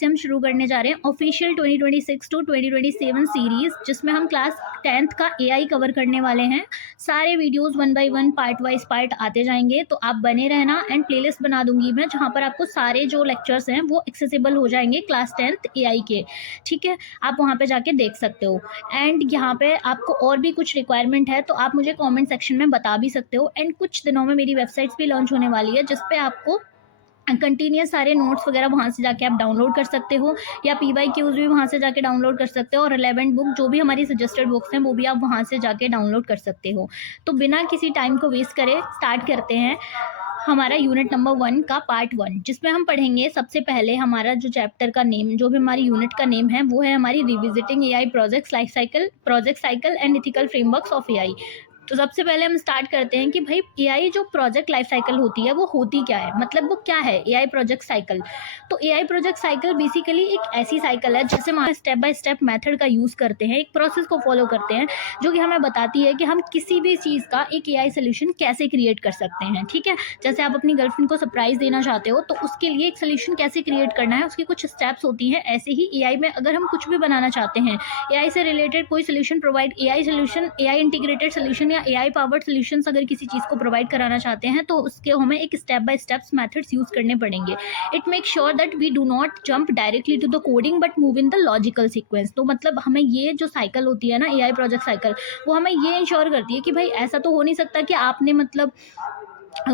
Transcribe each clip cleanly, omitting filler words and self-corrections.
से हम शुरू करने जा रहे हैं ऑफिशियल 2026 टू 2027 सीरीज़, जिसमें हम क्लास 10th का एआई कवर करने वाले हैं। सारे videos one by one part wise part आते जाएंगे, तो आप बने रहना। एंड प्लेलिस्ट बना दूंगी मैं, जहाँ पर आपको सारे जो लेक्चर्स हैं वो एक्सेसिबल हो जाएंगे क्लास 10th एआई के। ठीक है, आप वहाँ पे जाके देख सकते हो। एंड यहाँ पे आपको और भी कुछ रिक्वायरमेंट है तो आप मुझे कॉमेंट सेक्शन में बता भी सकते हो। एंड कुछ दिनों में मेरी वेबसाइट्स भी लॉन्च होने वाली है, जिसपे आपको कंटिन्यूस सारे नोट्स वगैरह वहाँ से जाके आप डाउनलोड कर सकते हो, या PYQs भी वहाँ से जाके डाउनलोड कर सकते हो, और रिलेवेंट बुक जो भी हमारी सजेस्टेड बुक्स हैं वो भी आप वहाँ से जाके डाउनलोड कर सकते हो। तो बिना किसी टाइम को वेस्ट करे स्टार्ट करते हैं हमारा यूनिट नंबर 1 का पार्ट 1, जिसमें हम पढ़ेंगे सबसे पहले हमारा जो चैप्टर का नेम, जो भी हमारी यूनिट का नेम है वो है हमारी revisiting AI project life cycle, project cycle and ethical frameworks of AI. तो सबसे पहले हम स्टार्ट करते हैं कि भाई एआई जो प्रोजेक्ट लाइफ साइकिल होती है वो होती क्या है, मतलब वो क्या है एआई प्रोजेक्ट साइकिल। तो एआई प्रोजेक्ट साइकिल बेसिकली एक ऐसी साइकिल है जिससे हम स्टेप बाय स्टेप मेथड का यूज़ करते हैं, एक प्रोसेस को फॉलो करते हैं, जो कि हमें बताती है कि हम किसी भी चीज़ का एक एआई सोल्यूशन कैसे क्रिएट कर सकते हैं। ठीक है, जैसे आप अपनी गर्लफ्रेंड को सरप्राइज देना चाहते हो तो उसके लिए एक सोल्यूशन कैसे क्रिएट करना है, उसकी कुछ स्टेप्स होती हैं। ऐसे ही एआई में अगर हम कुछ भी बनाना चाहते हैं, एआई से रिलेटेड कोई solution provide, AI solution, AI integrated solution या एआई पावर्ड सोल्यूशंस अगर किसी चीज़ को प्रोवाइड कराना चाहते हैं तो उसके हमें एक step by steps methods use करने पड़ेंगे। It make sure that we do not jump directly to the coding but move in the logical sequence. तो मतलब हमें ये जो साइकिल होती है ना एआई प्रोजेक्ट साइकिल, वो हमें ये इंश्योर करती है कि भाई ऐसा तो हो नहीं सकता कि आपने मतलब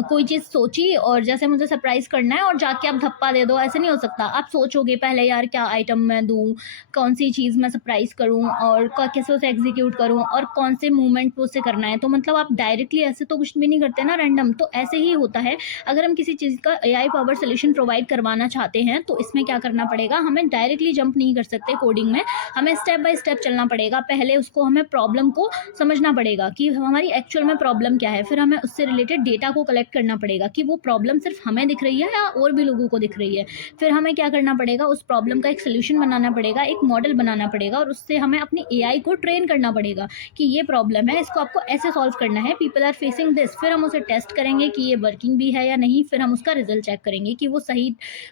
कोई चीज़ सोची और जैसे मुझे सरप्राइज़ करना है और जाके आप धप्पा दे दो, ऐसे नहीं हो सकता। आप सोचोगे पहले यार क्या आइटम मैं दूँ, कौन सी चीज़ मैं सरप्राइज़ करूँ और कैसे उसे एग्जीक्यूट करूँ और कौन से मूवमेंट पे उसे करना है। तो मतलब आप डायरेक्टली ऐसे तो कुछ भी नहीं करते ना रैंडम। तो ऐसे ही होता है, अगर हम किसी चीज़ का एआई पावर सोल्यूशन प्रोवाइड करवाना चाहते हैं तो इसमें क्या करना पड़ेगा, हमें डायरेक्टली जंप नहीं कर सकते कोडिंग में, हमें स्टेप बाय स्टेप चलना पड़ेगा। पहले उसको हमें प्रॉब्लम को समझना पड़ेगा कि हमारी एक्चुअल में प्रॉब्लम क्या है, फिर हमें उससे रिलेटेड डेटा को कलेक्ट करना पड़ेगा कि वो प्रॉब्लम सिर्फ हमें दिख रही है या और भी लोगों को दिख रही है। फिर हमें क्या करना पड़ेगा, उस प्रॉब्लम का एक सोल्यूशन बनाना पड़ेगा, एक मॉडल बनाना पड़ेगा, और उससे हमें अपनी एआई को ट्रेन करना पड़ेगा कि ये प्रॉब्लम है, इसको आपको ऐसे सॉल्व करना है, पीपल आर फेसिंग दिस। फिर हम उसे टेस्ट करेंगे कि ये वर्किंग भी है या नहीं, फिर हम उसका रिजल्ट चेक करेंगे कि वो सही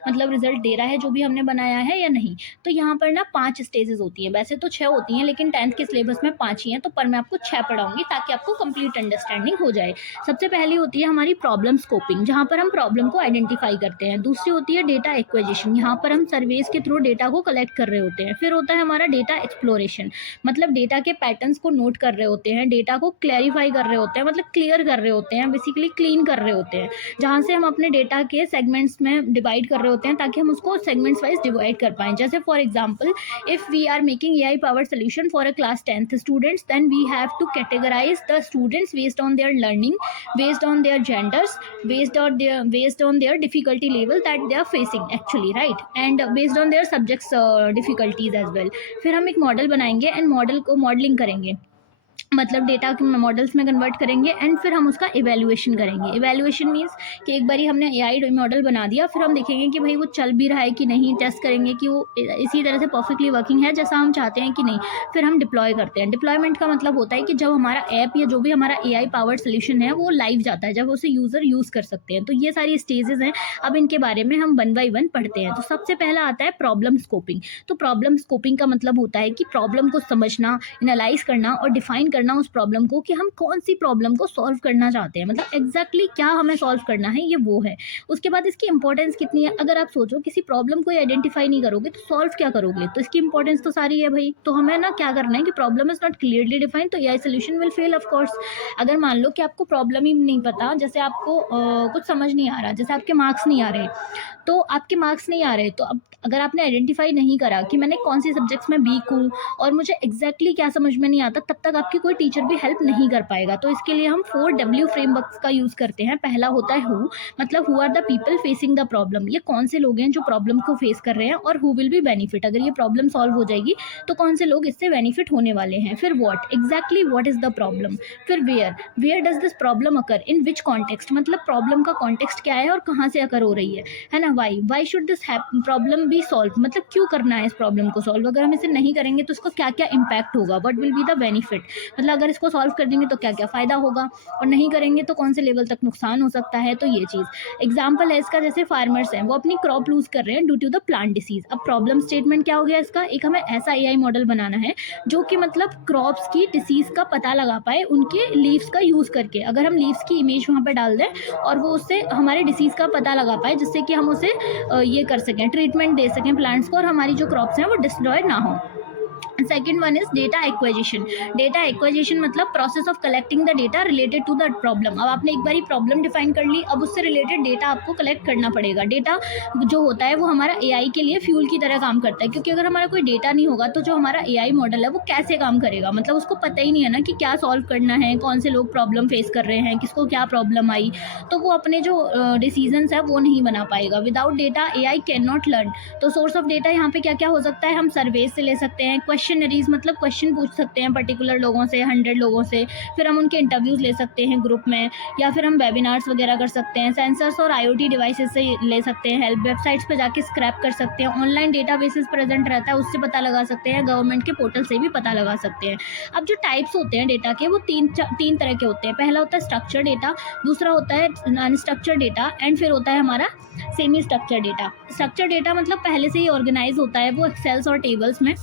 मतलब रिजल्ट दे रहा है जो भी हमने बनाया है या नहीं। तो यहाँ पर ना 5 स्टेजेस होती हैं, वैसे तो 6 होती हैं लेकिन 10th के सिलेबस में 5 ही हैं, तो पर मैं आपको 6 पढ़ाऊंगी ताकि आपको कंप्लीट अंडरस्टैंडिंग हो जाए। सबसे पहली होती है हमारी प्रॉब्लम स्कोपिंग, जहाँ पर हम प्रॉब्लम को आइडेंटिफाई करते हैं। दूसरी होती है डेटा एक्विजिशन, यहाँ पर हम सर्वेस के थ्रू डेटा को कलेक्ट कर रहे होते हैं। फिर होता है हमारा डेटा एक्सप्लोरेशन, मतलब डेटा के पैटर्न्स को नोट कर रहे होते हैं, डेटा को क्लैरिफाई कर रहे होते हैं, मतलब क्लियर कर रहे होते हैं, बेसिकली क्लीन कर रहे होते हैं, जहाँ से हम अपने डेटा के सेगमेंट्स में डिवाइड कर रहे होते हैं ताकि हम उसको सेगमेंट्स वाइज डिवाइड कर पाएँ। जैसे for example, if we are making AI power solution for a class 10th students, then we have to categorize the students based on their learning, based on their genders, based on their difficulty level that they are facing actually, right, and based on their subjects difficulties as well। फिर हम एक model बनाएंगे and model को modelling करेंगे, मतलब data के models में convert करेंगे, एंड फिर हम उसका इवैल्यूएशन करेंगे। इवैल्यूएशन मीन्स कि एक बारी हमने एआई मॉडल बना दिया, फिर हम देखेंगे कि भाई वो चल भी रहा है कि नहीं, टेस्ट करेंगे कि वो इसी तरह से परफेक्टली वर्किंग है जैसा हम चाहते हैं कि नहीं। फिर हम डिप्लॉय करते हैं। डिप्लॉयमेंट का मतलब होता है कि जब हमारा ऐप या जो भी हमारा एआई पावर्ड सोल्यूशन है वो लाइव जाता है, जब उसे यूज़र यूज़ कर सकते हैं। तो ये सारी स्टेजेस हैं, अब इनके बारे में हम वन बाई वन पढ़ते हैं। तो सबसे पहला आता है प्रॉब्लम स्कोपिंग। तो प्रॉब्लम स्कोपिंग का मतलब होता है कि प्रॉब्लम को समझना, एनालाइज करना और डिफाइन करना उस प्रॉब्लम को, कि हम कौन सी प्रॉब्लम को सॉल्व करना चाहते हैं, मतलब एग्जैक्टली क्या हमें सॉल्व करना है, ये वो है। उसके बाद इसकी इंपॉर्टेंस कितनी है, अगर आप सोचो किसी प्रॉब्लम को आइडेंटिफाई नहीं करोगे तो सॉल्व क्या करोगे, तो इसकी इंपॉर्टेंस तो सारी है भाई। तो हमें ना क्या करना है कि problem is not clearly defined तो AI solution will fail of course. अगर मान लो कि आपको प्रॉब्लम ही नहीं पता, जैसे आपको कुछ समझ नहीं आ रहा, जैसे आपके मार्क्स नहीं आ रहे, तो आपके मार्क्स नहीं आ रहे, तो अब अगर आपने आइडेंटिफाई नहीं करा कि मैंने कौन सी सब्जेक्ट्स में वीक हूँ और मुझे एग्जैक्टली क्या समझ में नहीं आता, तब तक आपकी कोई टीचर भी हेल्प नहीं कर पाएगा। तो इसके लिए हम 4W फ्रेमवर्क्स का यूज़ करते हैं। पहला होता है हु, मतलब who are the people facing the problem, ये कौन से लोग हैं जो प्रॉब्लम को फेस कर रहे हैं, और हु विल बी बेनिफिट, अगर ये प्रॉब्लम सॉल्व हो जाएगी तो कौन से लोग इससे बेनिफिट होने वाले हैं। फिर what, exactly what is the problem. फिर where does this problem occur, in which context, मतलब प्रॉब्लम का कॉन्टेक्स्ट क्या है और कहाँ से अकर हो रही है ना। Why should this problem be solve, मतलब क्यों करना है इस प्रॉब्लम को सॉल्व, अगर हम इसे नहीं करेंगे तो इसका क्या क्या इम्पैक्ट होगा, what will be the benefit, मतलब अगर इसको सॉल्व कर देंगे तो क्या क्या फ़ायदा होगा, और नहीं करेंगे तो कौन से लेवल तक नुकसान हो सकता है। तो ये चीज़ एग्जाम्पल है इसका, जैसे फार्मर्स हैं वो अपनी क्रॉप लूज कर रहे हैं due to the plant disease. अब प्रॉब्लम स्टेटमेंट क्या हो गया इसका, एक हमें ऐसा एआई मॉडल बनाना है जो कि मतलब क्रॉप्स की डिसीज का पता लगा पाए उनके लीव्स का यूज़ करके। अगर हम लीव्स की इमेज वहाँ पर डाल दें और वो उससे हमारे डिसीज़ का पता लगा पाए, जिससे कि हम उसे ये कर सकें, ट्रीटमेंट दे सकें प्लांट्स को, और हमारी जो क्रॉप्स हैं वो डिस्ट्रॉय ना हो। Second one is data acquisition. Data acquisition मतलब process of collecting the data related to that problem. अब आपने एक बारी प्रॉब्लम डिफाइन कर ली, अब उससे रिलेटेड डेटा आपको कलेक्ट करना पड़ेगा। डेटा जो होता है वो हमारा एआई के लिए फ्यूल की तरह काम करता है, क्योंकि अगर हमारा कोई डेटा नहीं होगा तो जो हमारा एआई मॉडल है वो कैसे काम करेगा, मतलब उसको पता ही नहीं है ना कि क्या सॉल्व करना है, कौन से लोग प्रॉब्लम फेस कर रहे हैं, किसको क्या प्रॉब्लम आई, तो वो अपने जो डिसीजंस है वो नहीं बना पाएगा। Without data AI can not learn. तो सोर्स ऑफ डेटा यहाँ पे क्या क्या हो सकता है, हम सर्वेज से ले सकते हैं, क्वेश्चनरीज मतलब क्वेश्चन पूछ सकते हैं पर्टिकुलर लोगों से, 100 लोगों से, फिर हम उनके इंटरव्यूज़ ले सकते हैं ग्रुप में, या फिर हम वेबिनार्स वगैरह कर सकते हैं, सेंसर्स और आईओटी डिवाइसेस से ले सकते हैं हेल्प, वेबसाइट्स पे जाके स्क्रैप कर सकते हैं, ऑनलाइन डेटाबेसेस प्रेजेंट रहता है उससे पता लगा सकते हैं, गवर्नमेंट के पोर्टल से भी पता लगा सकते हैं। अब जो टाइप्स होते हैं डेटा के वो तीन तरह के होते हैं। पहला होता है स्ट्रक्चर डेटा, दूसरा होता है अनस्ट्रक्चर डेटा, एंड फिर होता है हमारा semi structure data. Structure data मतलब पहले से ही ऑर्गेनाइज होता है वो एक्सेल्स और टेबल्स में।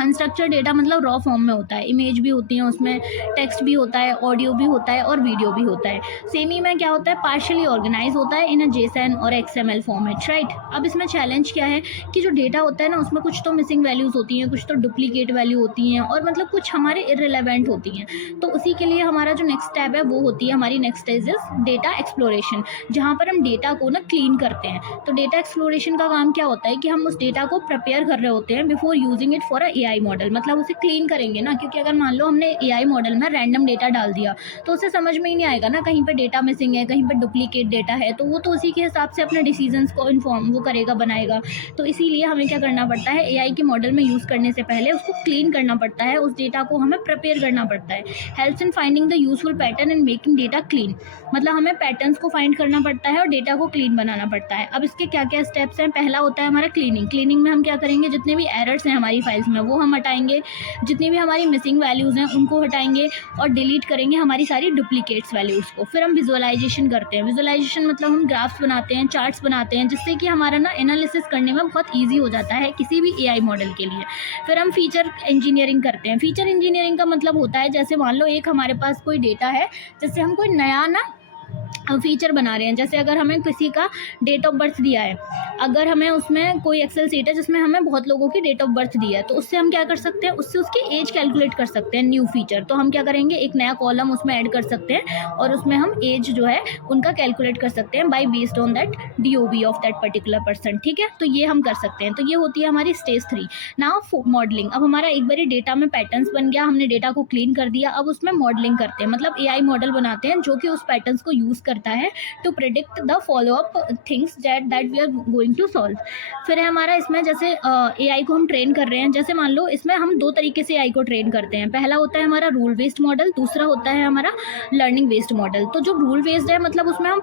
अनस्ट्रक्चर्ड डेटा मतलब रॉ फॉर्म में होता है, इमेज भी होती है उसमें, टेक्स्ट भी होता है, ऑडियो भी होता है और वीडियो भी होता है। सेमी में क्या होता है, पार्शियली ऑर्गेनाइज होता है इन अ जेसन और एक्सएमएल फॉर्मेट, राइट। अब इसमें चैलेंज क्या है कि जो डेटा होता है ना उसमें कुछ तो मिसिंग वैल्यूज़ होती हैं, कुछ तो डुप्लीकेट वैल्यू होती हैं, और मतलब कुछ हमारे इररिलेवेंट होती हैं। तो उसी के लिए हमारा जो नेक्स्ट स्टेप है वो होती है हमारी next stage is data exploration, जहाँ पर हम डेटा को ना क्लीन करते हैं। तो डेटा एक्सप्लोरेशन का काम क्या होता है कि हम उस डेटा को प्रिपेयर कर रहे होते हैं before using it for a AI model, मतलब उसे क्लीन करेंगे ना, क्योंकि अगर मान लो हमने एआई मॉडल में रैंडम डेटा डाल दिया तो उसे समझ में ही नहीं आएगा ना, कहीं पे डेटा मिसिंग है, कहीं पे डुप्लीकेट डेटा है, तो वो तो उसी के हिसाब से अपने डिसीजंस को इन्फॉर्म वो करेगा, बनाएगा। तो इसीलिए हमें क्या करना पड़ता है, एआई के मॉडल में यूज़ करने से पहले उसको क्लीन करना पड़ता है, उस डेटा को हमें प्रिपेयर करना पड़ता है। Helps in finding the useful pattern and making data clean, मतलब हमें पैटर्न्स को फाइंड करना पड़ता है और डेटा को क्लीन बनाना पड़ता है। अब इसके क्या क्या स्टेप्स हैं, पहला होता है हमारा क्लीनिंग। क्लीनिंग में हम क्या करेंगे, जितने भी एरर्स हैं हमारी फाइल्स में वो हम हटाएंगे, जितनी भी हमारी मिसिंग वैल्यूज़ हैं उनको हटाएंगे, और डिलीट करेंगे हमारी सारी डुप्लीकेट्स वैल्यूज़ को। फिर हम विजुअलाइजेशन करते हैं। विजुअलाइजेशन मतलब हम ग्राफ्स बनाते हैं, चार्ट्स बनाते हैं, जिससे कि हमारा ना एनालिसिस करने में बहुत ईजी हो जाता है किसी भी एआई मॉडल के लिए। फिर हम फीचर इंजीनियरिंग करते हैं। फीचर इंजीनियरिंग का मतलब होता है, जैसे मान लो एक हमारे पास कोई डेटा है, जैसे हम कोई नया ना फीचर बना रहे हैं, जैसे अगर हमें किसी का डेट ऑफ बर्थ दिया है, अगर हमें उसमें कोई एक्सेल सीट है जिसमें हमें बहुत लोगों की डेट ऑफ बर्थ दी है, तो उससे हम क्या कर सकते हैं, उससे उसकी एज कैलकुलेट कर सकते हैं, न्यू फीचर। तो हम क्या करेंगे, एक नया कॉलम उसमें ऐड कर सकते हैं और उसमें हम एज जो है उनका कैलकुलेट कर सकते हैं by based on that DOB of that particular person, ठीक है। तो ये हम कर सकते हैं। तो ये होती है हमारी स्टेज 3। Now modelling. अब हमारा एक बारी डेटा में पैटर्न्स बन गया, हमने डेटा को क्लीन कर दिया, अब उसमें मॉडलिंग करते हैं, मतलब एआई मॉडल बनाते हैं जो कि उस पैटर्न्स को यूज़ करता है to predict the follow up things that we are going to solve. फिर है हमारा इसमें जैसे एआई को हम ट्रेन कर रहे हैं, जैसे मान लो इसमें हम 2 तरीके से एआई को ट्रेन करते हैं। पहला होता है हमारा रूल बेस्ड मॉडल, दूसरा होता है हमारा लर्निंग बेस्ड मॉडल। तो जो रूल बेस्ड है मतलब उसमें हम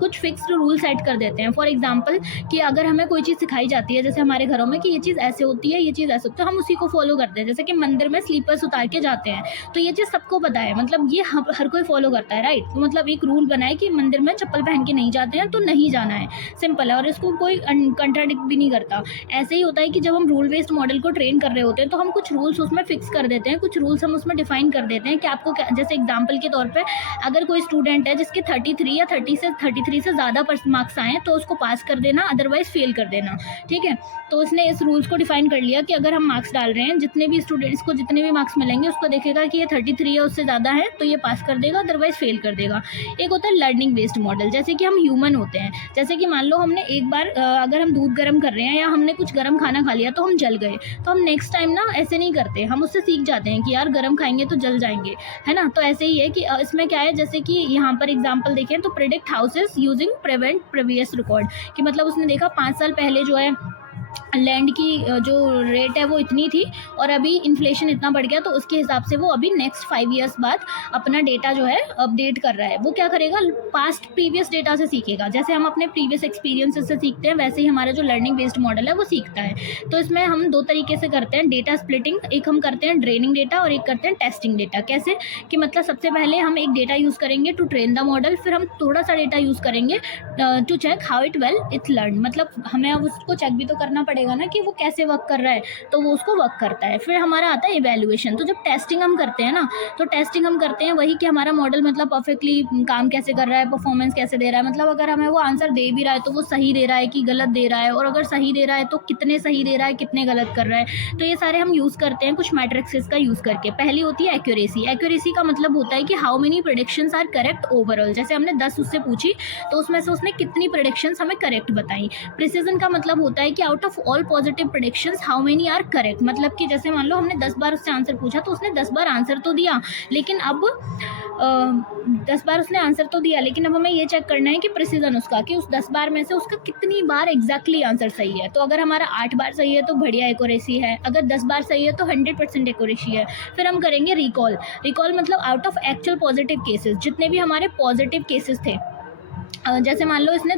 कुछ फिक्स्ड रूल सेट कर देते हैं। फॉर एग्जांपल कि अगर हमें कोई चीज़ सिखाई जाती है जैसे हमारे घरों में कि ये चीज़ ऐसे होती है, ये चीज़ ऐसे होती है, तो हम उसी को फॉलो करते हैं। जैसे कि मंदिर में स्लीपर्स उतार के जाते हैं, तो ये चीज़ सबको पता है, मतलब ये हर कोई फॉलो करता है, राइट। तो मतलब एक रूल बनाए कि मंदिर में चप्पल पहन के नहीं जाते हैं तो नहीं जाना है, सिंपल है, और इसको कोई कंट्राडिक्ट भी नहीं करता। ऐसे ही होता है कि जब हम रूल बेस्ड मॉडल को ट्रेन कर रहे होते हैं तो हम कुछ रूल्स उसमें फिक्स कर देते हैं, कुछ रूल्स हम उसमें डिफाइन कर देते हैं कि आपको जैसे एग्जाम्पल के तौर पर अगर कोई स्टूडेंट है जिसके 33 या 33 से ज़्यादा मार्क्स आए तो उसको पास कर देना, अदरवाइज फेल कर देना, ठीक है। तो उसने इस रूल्स को डिफाइन कर लिया कि अगर हम मार्क्स डाल रहे हैं, जितने भी स्टूडेंट्स को जितने भी मार्क्स मिलेंगे उसको देखेगा कि ये 33 या उससे ज़्यादा है तो ये पास कर देगा, अदरवाइज फेल कर देगा। एक होता है लर्निंग बेस्ड मॉडल, जैसे कि हम ह्यूमन होते हैं, जैसे कि मान लो हमने एक बार अगर हम दूध गर्म कर रहे हैं या हमने कुछ गर्म खाना खा लिया तो हम जल गए, तो हम नेक्स्ट टाइम ना ऐसे नहीं करते, हम उससे सीख जाते हैं कि यार गर्म खाएंगे तो जल जाएंगे, है ना। तो ऐसे ही है कि इसमें क्या है, जैसे कि यहाँ पर एग्जाम्पल देखें तो predict houses using prevent previous record, कि मतलब उसने देखा 5 साल पहले जो है लैंड की जो रेट है वो इतनी थी और अभी इन्फ्लेशन इतना बढ़ गया, तो उसके हिसाब से वो अभी नेक्स्ट 5 ईयर्स बाद अपना डेटा जो है अपडेट कर रहा है। वो क्या करेगा, पास्ट प्रीवियस डेटा से सीखेगा। जैसे हम अपने प्रीवियस एक्सपीरियंसेस से सीखते हैं, वैसे ही हमारा जो लर्निंग बेस्ड मॉडल है वो सीखता है। तो इसमें हम 2 तरीके से करते हैं डेटा स्प्लिटिंग। एक हम करते हैं ट्रेनिंग डेटा और एक करते हैं टेस्टिंग डेटा। कैसे कि मतलब सबसे पहले हम एक डेटा यूज़ करेंगे टू ट्रेन द मॉडल, फिर हम थोड़ा सा डेटा यूज़ करेंगे to check how it well it learn. मतलब हमें अब उसको चेक भी तो करना पड़ेगा ना कि वो कैसे वर्क कर रहा है, तो वो उसको वर्क करता है। फिर हमारा आता है इवैल्यूएशन। तो जब टेस्टिंग हम करते हैं ना, तो टेस्टिंग हम करते हैं वही कि हमारा मॉडल मतलब परफेक्टली काम कैसे कर रहा है, परफॉर्मेंस कैसे दे रहा है। मतलब अगर हमें वो आंसर दे भी रहा है तो वो सही दे रहा है कि गलत दे रहा है, और अगर सही दे रहा है तो कितने सही दे रहा है, कितने गलत कर रहा है। तो ये सारे हम यूज़ करते हैं कुछ मैट्रिक्सेस का यूज़ करके। पहली होती है एक्यूरेसी। एक्यूरेसी का मतलब होता है कि how many predictions are correct overall. जैसे हमने 10 उससे पूछी तो उसमें से उसने कितनी प्रेडिक्शंस हमें करेक्ट बताई। प्रिसीजन का मतलब होता है कि out of all positive predictions how many are correct. मतलब कि जैसे मान लो हमने 10 बार उससे आंसर पूछा तो उसने 10 बार आंसर तो दिया, लेकिन अब 10 बार उसने आंसर तो दिया, लेकिन अब हमें ये चेक करना है कि प्रिसीजन उसका, कि उस 10 बार में से उसका कितनी बार एग्जैक्टली आंसर सही है। तो अगर हमारा 8 बार सही है तो बढ़िया एक्यूरेसी है, अगर 10 बार सही है तो 100% एक्यूरेसी है। फिर हम करेंगे रिकॉल। रिकॉल मतलब out of actual positive cases, जितने भी हमारे पॉजिटिव केसेस थे। जैसे मान लो इसने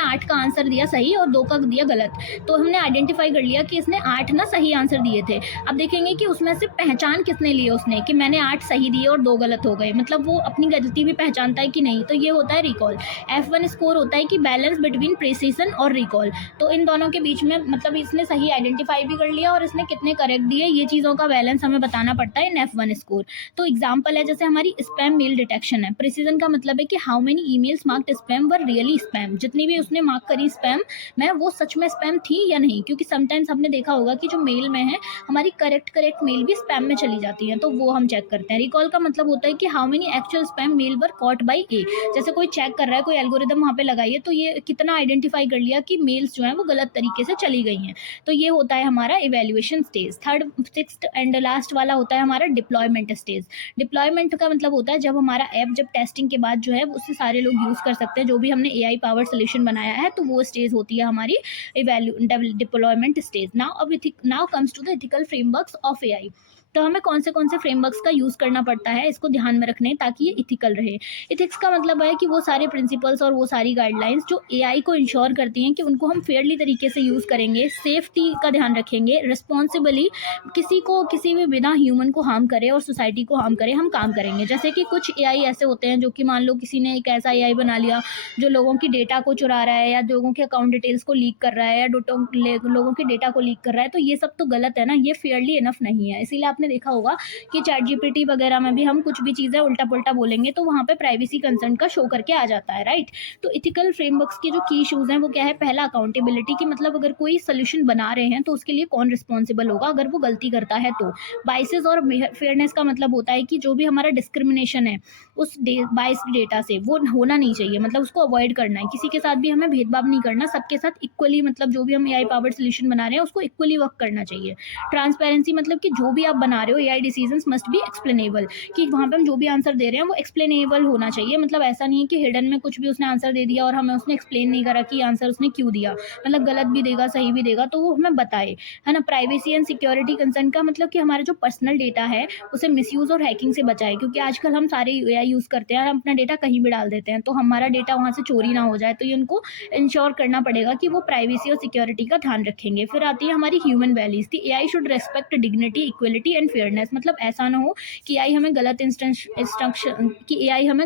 8 का आंसर दिया सही और 2 का दिया गलत, तो हमने आइडेंटिफाई कर लिया कि इसने 8 ना सही आंसर दिए थे। अब देखेंगे कि उसमें से पहचान किसने ली है उसने, कि मैंने 8 सही दिए और 2 गलत हो गए, मतलब वो अपनी गलती भी पहचानता है कि नहीं। तो ये होता है रिकॉल। F1 स्कोर होता है कि बैलेंस बिटवीन प्रिसीजन और रिकॉल। तो इन दोनों के बीच में मतलब इसने सही आइडेंटिफाई भी कर लिया और इसने कितने करेक्ट दिए, ये चीज़ों का बैलेंस हमें बताना पड़ता है इन F1 स्कोर। तो एग्जाम्पल है जैसे हमारी स्पैम मेल डिटेक्शन है। प्रिसीजन का मतलब है कि how many emails marked spam were really spam. जितनी भी उसने मार्क करी स्पैम में, वो सच में स्पैम थी या नहीं। क्योंकि समटाइम्स हमने देखा होगा कि जो मेल में है हमारी करेक्ट मेल भी स्पैम में चली जाती है, तो वो हम चेक करते हैं। रिकॉल का मतलब होता है कि how many actual spam mail were caught by A. जैसे कोई चेक कर रहा है, कोई एल्गोरिदम वहाँ पे लगाई है, तो ये कितना आइडेंटिफाई कर लिया कि मेल्स जो है वो गलत तरीके से चली गई हैं। तो ये होता है हमारा evaluation stage. Third, sixth and last वाला होता है हमारा डिप्लॉयमेंट स्टेज। डिप्लॉयमेंट का मतलब होता है जब हमारा ऐप जब टेस्टिंग के बाद जो है उससे सारे लोग यूज़ कर सकते हैं, जो भी हमने AI पावर सोल्यूशन बनाया है, तो वो स्टेज होती है हमारी deployment stage. Now comes to the ethical frameworks of AI। तो हमें कौन से फ्रेमवर्क्स का यूज़ करना पड़ता है, इसको ध्यान में रखने, ताकि ये इथिकल रहे। इथिक्स का मतलब है कि वो सारे प्रिंसिपल्स और वो सारी गाइडलाइंस जो AI को इंश्योर करती हैं कि उनको हम फेयरली तरीके से यूज़ करेंगे, सेफ्टी का ध्यान रखेंगे, रिस्पॉन्सिबली किसी भी बिना ह्यूमन को हार्म करे और सोसाइटी को हार्म करे हम काम करेंगे। जैसे कि कुछ AI ऐसे होते हैं जो कि मान लो किसी ने एक ऐसा AI बना लिया जो लोगों की डेटा को चुरा रहा है, या लोगों के अकाउंट डिटेल्स को लीक कर रहा है, या लोगों के डेटा को लीक कर रहा है, तो ये सब तो गलत है ना, ये फेयरली इनफ नहीं है। इसीलिए आपने देखा होगा कि ChatGPT वगैरह में भी हम कुछ भी चीज़ें उल्टा पुल्टा बोलेंगे तो वहाँ पे प्राइवेसी कंसर्न का शो करके आ जाता है, राइट। तो इथिकल फ्रेमवर्क्स के जो की इशूज़ हैं वो क्या है, पहला अकाउंटेबिलिटी की, मतलब अगर कोई सोल्यूशन बना रहे हैं तो उसके लिए कौन रिस्पॉन्सिबल होगा अगर वो गलती करता है तो। बाइसेस और फेयरनेस का मतलब होता है कि जो भी हमारा डिस्क्रिमिनेशन है उस बाइस्ड डेटा से वो होना नहीं चाहिए, मतलब उसको अवॉइड करना है। किसी के साथ भी हमें भेदभाव नहीं करना, सबके साथ इक्वली, मतलब जो भी हम AI पावर्ड सोल्यूशन बना रहे हैं उसको इक्वली वर्क करना चाहिए। ट्रांसपेरेंसी मतलब कि जो भी आप बना रहे हो AI decisions must be explainable, कि वहाँ पे हम जो भी आंसर दे रहे हैं वो एक्सप्लेनेबल होना चाहिए। मतलब ऐसा नहीं है कि हिडन में कुछ भी उसने आंसर दे दिया और हमें उसने एक्सप्लेन नहीं करा कि आंसर उसने क्यों दिया। मतलब गलत भी देगा सही भी देगा तो वो हमें बताए, है ना। प्राइवेसी एंड सिक्योरिटी कंसर्न का मतलब कि हमारा जो पर्सनल डेटा है उसे मिसयूज और हैकिंग से बचाए, क्योंकि आजकल हम सारे AI यूज़ करते हैं और हम अपना डेटा कहीं भी डाल देते हैं, तो हमारा डेटा वहाँ से चोरी ना हो जाए। तो ये उनको इंश्योर करना पड़ेगा कि वो प्राइवेसी और सिक्योरिटी का ध्यान रखेंगे। फिर आती है हमारी ह्यूमन वैल्यूज की। AI should respect dignity, equality and fairness. मतलब ऐसा ना हो कि AI हमें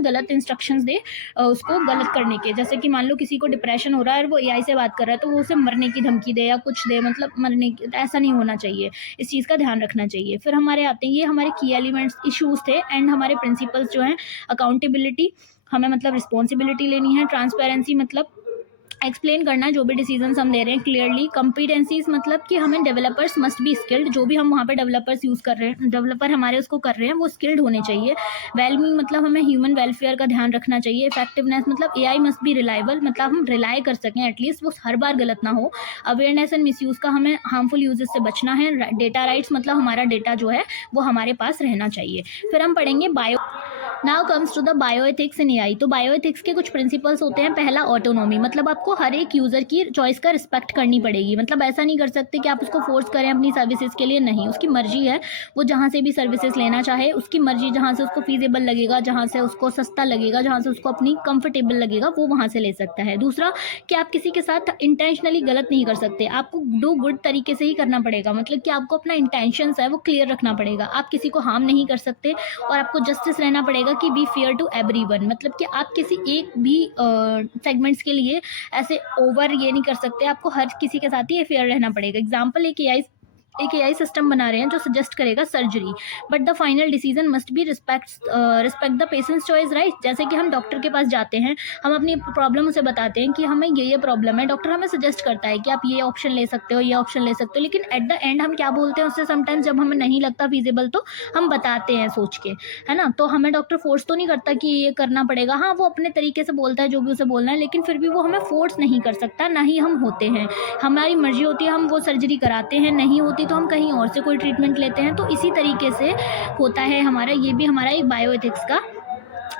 गलत इंस्ट्रक्शंस दे उसको गलत करने के। जैसे कि मान लो किसी को डिप्रेशन हो रहा है और वो AI से बात कर रहा है तो वो उसे मरने की धमकी दे या कुछ दे, मतलब मरने की, ऐसा नहीं होना चाहिए। इस चीज़ का ध्यान रखना चाहिए। फिर हमारे आते हैं, ये हमारे की एलिमेंट्स इश्यूज थे, एंड हमारे प्रिंसिपल्स जो हैं, अकाउंटेबिलिटी, हमें मतलब रिस्पॉन्सिबिलिटी लेनी है। ट्रांसपेरेंसी मतलब एक्सप्लेन करना है जो भी डिसीजंस हम ले रहे हैं क्लियरली। कॉम्पिटेंसीज मतलब कि हमें डेवलपर्स मस्ट बी स्किल्ड, जो भी हम वहाँ पे डेवलपर्स यूज़ कर रहे हैं, डेवलपर हमारे उसको कर रहे हैं, वो स्किल्ड होने चाहिए। वेलबींग मतलब हमें ह्यूमन वेलफेयर का ध्यान रखना चाहिए। इफेक्टिवनेस मतलब AI मस्ट बी रिलायबल, मतलब हम रिलाय कर सकें, एटलीस्ट वो हर बार गलत ना हो। अवेयरनेस एंड मिसयूज़ का हमें हार्मफुल यूजेस से बचना है। डेटा राइट्स मतलब हमारा डेटा जो है वो हमारे पास रहना चाहिए। फिर हम पढ़ेंगे now comes to the bioethics in AI. तो बायोएथिक्स के कुछ प्रिंसिपल्स होते हैं। पहला, ऑटोनॉमी, मतलब आपको हर एक यूज़र की चॉइस का रिस्पेक्ट करनी पड़ेगी। मतलब ऐसा नहीं कर सकते कि आप उसको फोर्स करें अपनी सर्विसेज के लिए, नहीं, उसकी मर्जी है, वो जहाँ से भी सर्विसेज लेना चाहे उसकी मर्जी, जहाँ से उसको फीजेबल लगेगा, जहाँ से उसको सस्ता लगेगा, जहाँ से उसको अपनी कंफर्टेबल लगेगा, वो वहाँ से ले सकता है। दूसरा, कि आप किसी के साथ इंटेंशनली गलत नहीं कर सकते, आपको डू गुड तरीके से ही करना पड़ेगा। मतलब कि आपको अपना इंटेंशंस है वो क्लियर रखना पड़ेगा, आप किसी को हार्म नहीं कर सकते, और आपको जस्टिस रहना पड़ेगा कि बी फेयर टू एवरीवन। मतलब कि आप किसी एक भी सेगमेंट्स के लिए ऐसे ओवर ये नहीं कर सकते, आपको हर किसी के साथ ही ये फेयर रहना पड़ेगा। एग्जाम्पल, एक एआई सिस्टम बना रहे हैं जो सजेस्ट करेगा surgery, but the final decision must be respect the patients choice, right. जैसे कि हम डॉक्टर के पास जाते हैं, हम अपनी प्रॉब्लम उसे बताते हैं कि हमें ये प्रॉब्लम है, डॉक्टर हमें सजेस्ट करता है कि आप ये ऑप्शन ले सकते हो, ये ऑप्शन ले सकते हो, लेकिन एट द एंड हम क्या बोलते हैं उससे, समटाइम्स जब हमें नहीं लगता फिजिबल तो हम बताते हैं सोच के, है ना। तो हमें डॉक्टर फोर्स तो नहीं करता कि ये करना पड़ेगा, हाँ वो अपने तरीके से बोलता है जो भी उसे बोलना है, लेकिन फिर भी वो हमें फोर्स नहीं कर सकता, ना ही हम होते हैं, हमारी मर्जी होती है, हम वो सर्जरी कराते हैं, नहीं होती तो हम कहीं और से कोई ट्रीटमेंट लेते हैं। तो इसी तरीके से होता है हमारा, ये भी हमारा एक बायोएथिक्स का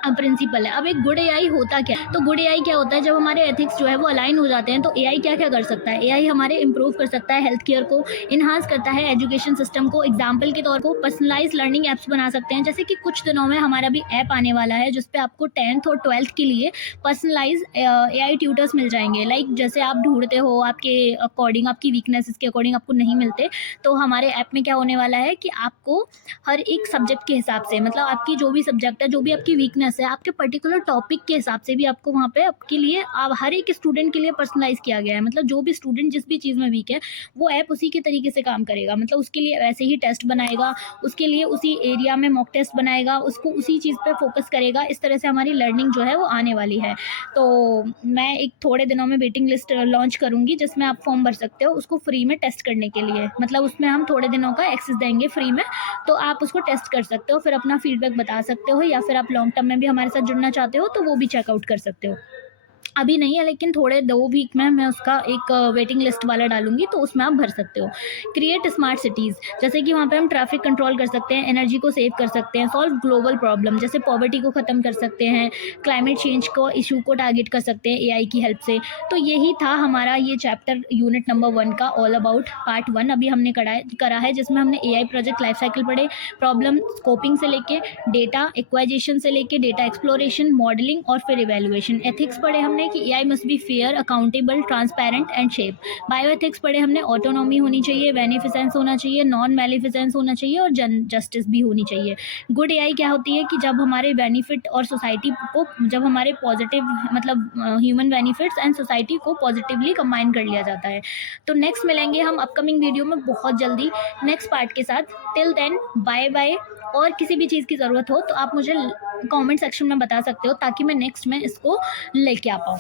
प्रिंसिपल है। अब एक गुड एआई होता क्या है, तो गुड एआई क्या होता है, जब हमारे एथिक्स जो है वो अलाइन हो जाते हैं, तो एआई क्या क्या कर सकता है, एआई हमारे इंप्रूव कर सकता है हेल्थ केयर को, इन्हांस करता है एजुकेशन सिस्टम को। एग्जाम्पल के तौर पर पर्सनलाइज लर्निंग एप्स बना सकते हैं, जैसे कि कुछ दिनों में हमारा भी ऐप आने वाला है जिसपे आपको 10th और 12th के लिए पर्सनलाइज एआई ट्यूटर्स मिल जाएंगे। लाइक जैसे आप ढूंढते हो आपके अकॉर्डिंग, आपकी वीकनेसेस के अकॉर्डिंग आपको नहीं मिलते, तो हमारे ऐप में क्या होने वाला है कि आपको हर एक सब्जेक्ट के हिसाब से, मतलब आपकी जो भी सब्जेक्ट है, जो भी आपकी वीकनेस है, आपके पर्टिकुलर टॉपिक के हिसाब से भी आपको वहाँ पे आपके लिए, आप हर एक स्टूडेंट के लिए पर्सनलाइज किया गया है। मतलब जो भी स्टूडेंट जिस भी चीज़ में वीक है, वो ऐप उसी के तरीके से काम करेगा। मतलब उसके लिए वैसे ही टेस्ट बनाएगा, उसके लिए उसी एरिया में मॉक टेस्ट बनाएगा, उसको उसी चीज़ पे फोकस करेगा। इस तरह से हमारी लर्निंग जो है वो आने वाली है। तो मैं एक थोड़े दिनों में वेटिंग लिस्ट लॉन्च करूँगी जिसमें आप फॉर्म भर सकते हो उसको फ्री में टेस्ट करने के लिए। मतलब उसमें हम थोड़े दिनों का एक्सेस देंगे फ्री में, तो आप उसको टेस्ट कर सकते हो, फिर अपना फीडबैक बता सकते हो, या फिर आप लॉन्ग टर्म में भी हमारे साथ जुड़ना चाहते हो तो वो भी चेकआउट कर सकते हो। अभी नहीं है, लेकिन थोड़े 2 वीक में मैं उसका एक वेटिंग लिस्ट वाला डालूँगी, तो उसमें आप भर सकते हो। क्रिएट स्मार्ट सिटीज़, जैसे कि वहाँ पे हम ट्रैफ़िक कंट्रोल कर सकते हैं, एनर्जी को सेव कर सकते हैं, सॉल्व ग्लोबल प्रॉब्लम, जैसे पॉवर्टी को ख़त्म कर सकते हैं, क्लाइमेट चेंज को इश्यू को टारगेट कर सकते हैं एआई की हेल्प से। तो यही था हमारा ये चैप्टर यूनिट नंबर 1 का, ऑल अबाउट पार्ट 1 अभी हमने करा है, जिसमें हमने एआई प्रोजेक्ट लाइफ साइकिल पढ़े, प्रॉब्लम स्कोपिंग से लेके डेटा एक्वाइजेशन से लेके डेटा एक्सप्लोरेशन, मॉडलिंग और फिर इवैल्यूएशन। एथिक्स पढ़े हमने कि AI must be fair, accountable, transparent and shape. Bioethics पढ़े हमने, ऑटोनॉमी होनी चाहिए, बेनिफिसेंस होना चाहिए, नॉन मेलिफिसेंस होना चाहिए, और जस्टिस भी होनी चाहिए। गुड एआई क्या होती है कि जब हमारे बेनिफिट और सोसाइटी को, जब हमारे पॉजिटिव, मतलब ह्यूमन बेनिफिट्स एंड सोसाइटी को पॉजिटिवली कंबाइन कर लिया जाता है। तो नेक्स्ट मिलेंगे हम अपकमिंग वीडियो में बहुत जल्दी नेक्स्ट पार्ट के साथ। Till then bye bye. और किसी भी चीज़ की ज़रूरत हो तो आप मुझे कमेंट सेक्शन में बता सकते हो, ताकि मैं नेक्स्ट में इसको लेके आ पाऊँ।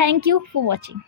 Thank you for watching.